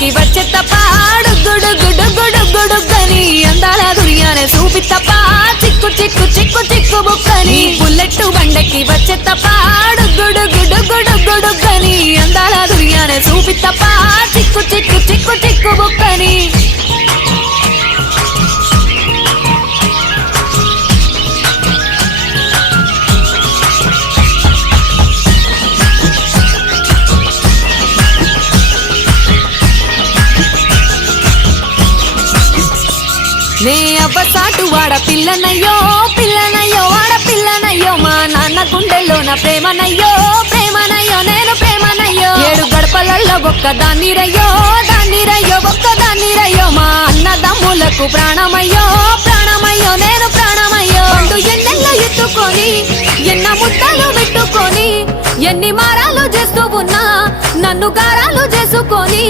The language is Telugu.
బండకి వచ్చే తప్ప గుడు గుడు గుడు గుడుగని అందాల దుర్యానే చూపి తప్ప చిక్కు చిక్కు చిక్కు చిక్కు బుక్కని బుల్లెట్ బండకి వచ్చే తప్ప గుడు గుడు గుడు గుడుగని అందాల దుర్యానే చూపి తప్ప చిక్కు చిక్కు చిక్కు చిక్కు బుక్కని నే అవ్వసాటు వాడ పిల్లనయ్యో పిల్లనయ్యో వాడ పిల్లనయ్యో మా నాన్న గుండెల్లో నా ప్రేమనయ్యో ప్రేమనయ్యో నేను ప్రేమనయ్యో 7 గడపలల్లో ఒక్కదాన్ని రయ్యో దాన్ని రయ్యో ఒక్కదాన్ని రయ్యో మా అన్నదమ్ములకు ప్రాణమయ్యో ప్రాణమయ్యో నేను ప్రాణమయ్యో అంటూ ఎన్నెల్లో ఎత్తుకొని ఎన్న ముద్దలు పెట్టుకొని ఎన్ని మారాలు చేస్తూ ఉన్నా నన్ను గారాలు చేసుకొని